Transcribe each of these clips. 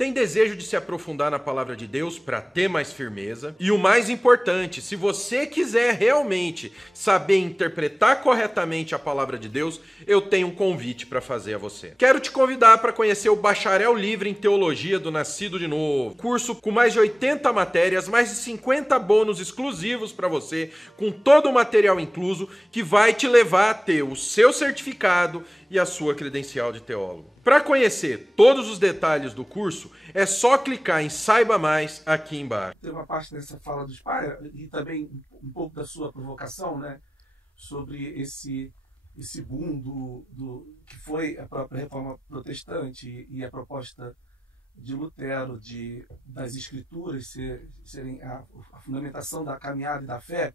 Tem desejo de se aprofundar na palavra de Deus para ter mais firmeza. E o mais importante, se você quiser realmente saber interpretar corretamente a palavra de Deus, eu tenho um convite para fazer a você. Quero te convidar para conhecer o Bacharel Livre em Teologia do Nascido de Novo. Curso com mais de 80 matérias, mais de 50 bônus exclusivos para você, com todo o material incluso, que vai te levar a ter o seu certificado e a sua credencial de teólogo. Para conhecer todos os detalhes do curso, é só clicar em Saiba Mais aqui embaixo. Tem uma parte dessa fala dos pais e também um pouco da sua provocação, né, sobre esse boom que foi a própria reforma protestante e a proposta de Lutero das escrituras serem a fundamentação da caminhada e da fé.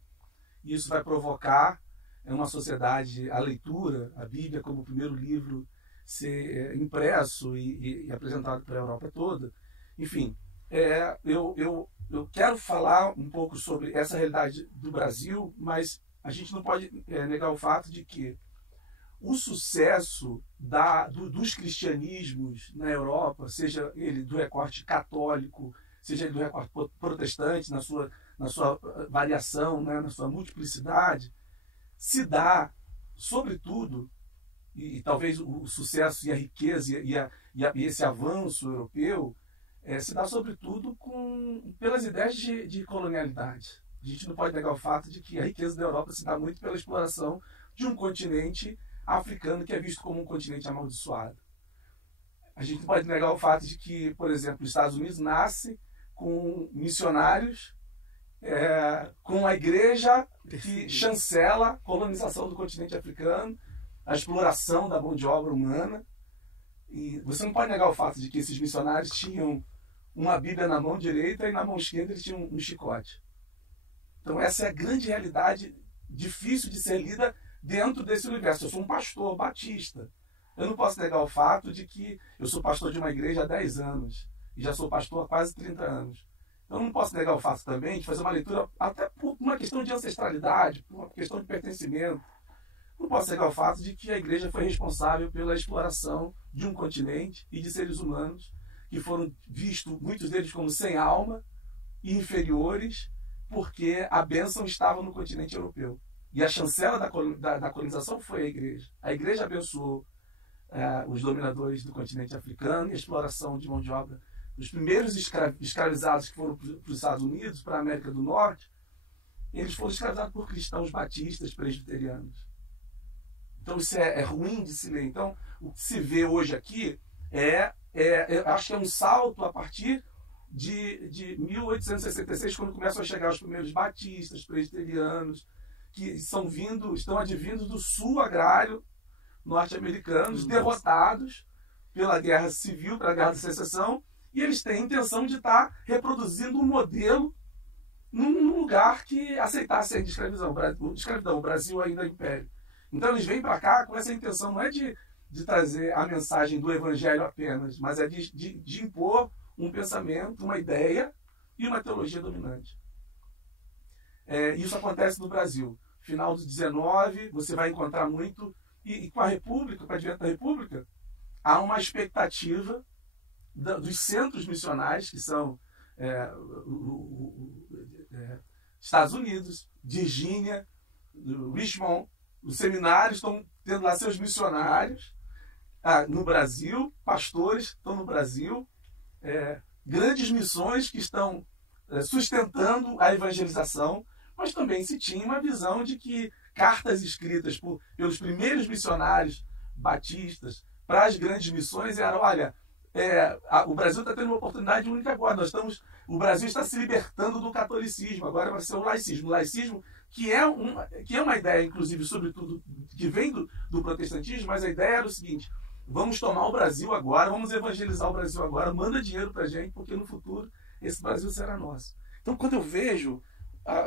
E isso vai provocar uma sociedade, a leitura, a Bíblia como o primeiro livro ser impresso e apresentado para a Europa toda. Enfim, eu quero falar um pouco sobre essa realidade do Brasil, mas a gente não pode negar o fato de que o sucesso dos cristianismos na Europa, seja ele do recorte católico, seja ele do recorte protestante, na sua variação, né, na sua multiplicidade, se dá, sobretudo, e talvez o sucesso e a riqueza e esse avanço europeu se dá sobretudo pelas ideias de colonialidade. A gente não pode negar o fato de que a riqueza da Europa se dá muito pela exploração de um continente africano que é visto como um continente amaldiçoado. A gente não pode negar o fato de que, por exemplo, os Estados Unidos nasce com missionários, com a igreja que chancela a colonização do continente africano, a exploração da mão de obra humana. E você não pode negar o fato de que esses missionários tinham uma Bíblia na mão direita e na mão esquerda eles tinham um chicote. Então essa é a grande realidade difícil de ser lida dentro desse universo. Eu sou um pastor batista. Eu não posso negar o fato de que eu sou pastor de uma igreja há 10 anos e já sou pastor há quase 30 anos. Eu não posso negar o fato também de fazer uma leitura até por uma questão de ancestralidade, por uma questão de pertencimento. Não posso negar o fato de que a igreja foi responsável pela exploração de um continente e de seres humanos que foram vistos, muitos deles como sem alma e inferiores, porque a bênção estava no continente europeu. E a chancela da colonização foi a igreja. A igreja abençoou os dominadores do continente africano e a exploração de mão de obra. Os primeiros escravizados que foram para os Estados Unidos, para a América do Norte, eles foram escravizados por cristãos batistas, presbiterianos. Então isso é ruim de se ler. Então o que se vê hoje aqui acho que é um salto a partir de 1866, quando começam a chegar os primeiros batistas, presbiterianos, que estão advindos do sul agrário norte-americanos, derrotados pela Guerra Civil, pela Guerra da Secessão, e eles têm a intenção de estar reproduzindo um modelo num lugar que aceitasse a escravidão. O Brasil ainda é império. Então eles vêm para cá com essa intenção, não é de trazer a mensagem do evangelho apenas, mas é de impor um pensamento, uma ideia e uma teologia dominante. Isso acontece no Brasil. Final do 19, você vai encontrar muito, e com a República, com o advento da República, há uma expectativa dos centros missionários, que são Estados Unidos, Virgínia, Richmond. Os seminários estão tendo lá seus missionários no Brasil, pastores estão no Brasil, grandes missões que estão sustentando a evangelização, mas também se tinha uma visão de que cartas escritas pelos primeiros missionários batistas para as grandes missões eram: olha, o Brasil está tendo uma oportunidade única agora, o Brasil está se libertando do catolicismo, agora vai ser o laicismo. O laicismo, que é uma ideia, inclusive, sobretudo, que vem do protestantismo, mas a ideia era o seguinte: vamos tomar o Brasil agora, vamos evangelizar o Brasil agora, manda dinheiro para a gente, porque no futuro esse Brasil será nosso. Então, quando eu vejo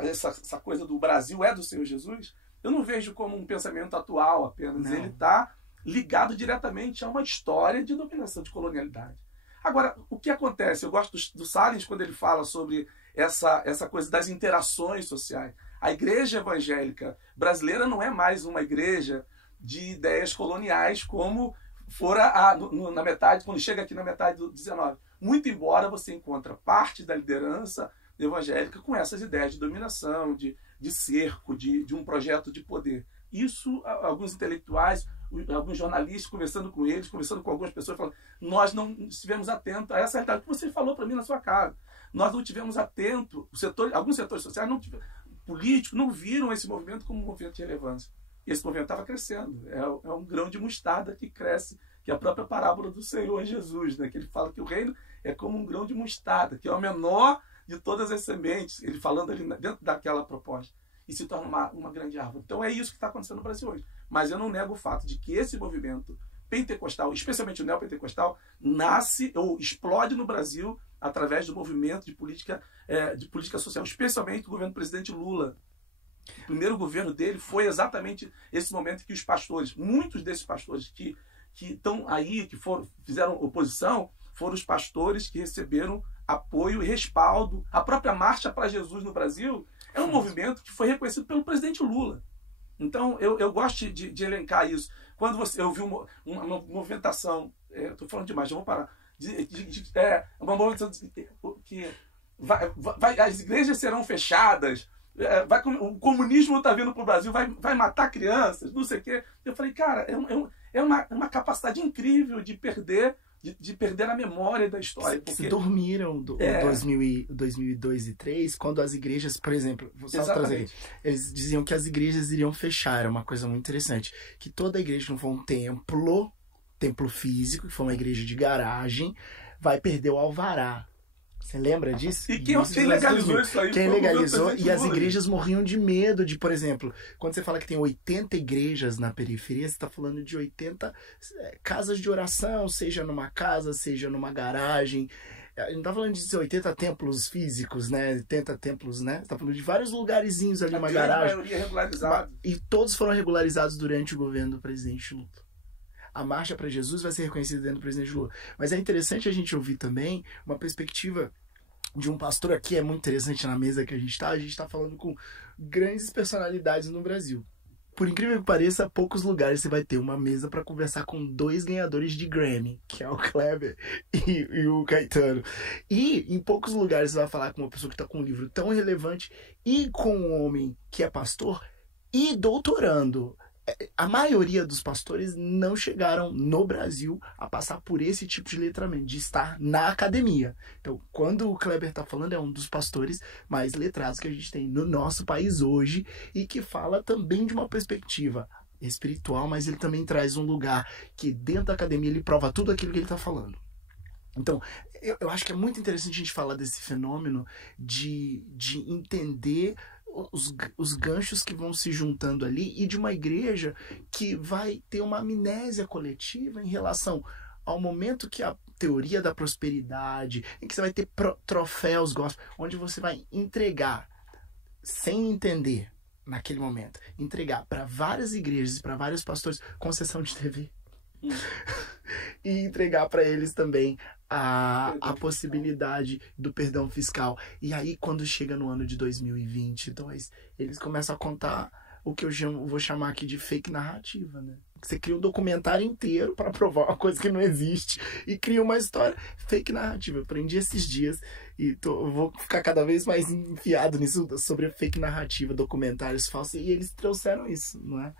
essa coisa do Brasil é do Senhor Jesus, eu não vejo como um pensamento atual apenas. Não. Ele está ligado diretamente a uma história de dominação, de colonialidade. Agora, o que acontece? Eu gosto do Salins quando ele fala sobre essa coisa das interações sociais. A igreja evangélica brasileira não é mais uma igreja de ideias coloniais como fora na metade, quando chega aqui na metade do 19. Muito embora você encontre parte da liderança evangélica com essas ideias de dominação, de cerco, de um projeto de poder. Isso, alguns intelectuais, alguns jornalistas, conversando com eles, conversando com algumas pessoas, falando, nós não estivemos atentos a essa realidade que você falou para mim na sua casa. Nós não tivemos atentos, alguns setores sociais, políticos, não viram esse movimento como um movimento de relevância. E esse movimento estava crescendo. É um grão de mostarda que cresce, que é a própria parábola do Senhor Jesus, né? Que ele fala que o reino é como um grão de mostarda, que é o menor de todas as sementes, ele falando ali dentro daquela proposta, e se torna uma grande árvore. Então é isso que está acontecendo no Brasil hoje. Mas eu não nego o fato de que esse movimento pentecostal, especialmente o neopentecostal, nasce ou explode no Brasil através do movimento de política social, especialmente do governo do presidente Lula. O primeiro governo dele foi exatamente esse momento que os pastores, muitos desses pastores que estão aí, que fizeram oposição, foram os pastores que receberam apoio e respaldo. A própria Marcha para Jesus no Brasil é um movimento que foi reconhecido pelo presidente Lula. Então, eu gosto de elencar isso. Quando eu vi uma movimentação, estou falando demais, já vou parar, uma movimentação que as igrejas serão fechadas, o comunismo está vindo para o Brasil, vai matar crianças, não sei o quê. Eu falei, cara, é uma capacidade incrível de perder a memória da história. Porque... Se dormiram 2002 e 2003, quando as igrejas, por exemplo, eles diziam que as igrejas iriam fechar, era uma coisa muito interessante, que toda igreja que não for um templo físico, que for uma igreja de garagem, vai perder o alvará. Você lembra disso? E quem legalizou isso aí? Quem legalizou, e as igrejas morriam de medo de, por exemplo, quando você fala que tem 80 igrejas na periferia, você está falando de 80 casas de oração, seja numa casa, seja numa garagem. A gente não está falando de 80 templos físicos, né? 80 templos, né? Você está falando de vários lugarzinhos ali, uma garagem. A maioria regularizada. E todos foram regularizados durante o governo do presidente Lula. A Marcha para Jesus vai ser reconhecida dentro do presidente Lula. Mas é interessante a gente ouvir também uma perspectiva de um pastor aqui, é muito interessante na mesa que a gente está falando com grandes personalidades no Brasil. Por incrível que pareça, poucos lugares você vai ter uma mesa para conversar com 2 ganhadores de Grammy, que é o Kleber e o Caetano. E em poucos lugares você vai falar com uma pessoa que está com um livro tão relevante e com um homem que é pastor e doutorando. A maioria dos pastores não chegaram no Brasil a passar por esse tipo de letramento, de estar na academia. Então, quando o Kleber está falando, é um dos pastores mais letrados que a gente tem no nosso país hoje e que fala também de uma perspectiva espiritual, mas ele também traz um lugar que dentro da academia ele prova tudo aquilo que ele está falando. Então, eu acho que é muito interessante a gente falar desse fenômeno de entender os ganchos que vão se juntando ali e de uma igreja que vai ter uma amnésia coletiva em relação ao momento que a teoria da prosperidade, em que você vai ter troféus gospel, onde você vai entregar, sem entender naquele momento, entregar para várias igrejas e para vários pastores concessão de TV. E entregar para eles também a possibilidade do perdão fiscal. E aí, quando chega no ano de 2022, eles começam a contar o que eu vou chamar aqui de fake narrativa, né? Você cria um documentário inteiro para provar uma coisa que não existe e cria uma história fake narrativa. Eu aprendi esses dias e vou ficar cada vez mais enfiado nisso sobre a fake narrativa, documentários falsos, e eles trouxeram isso, não é?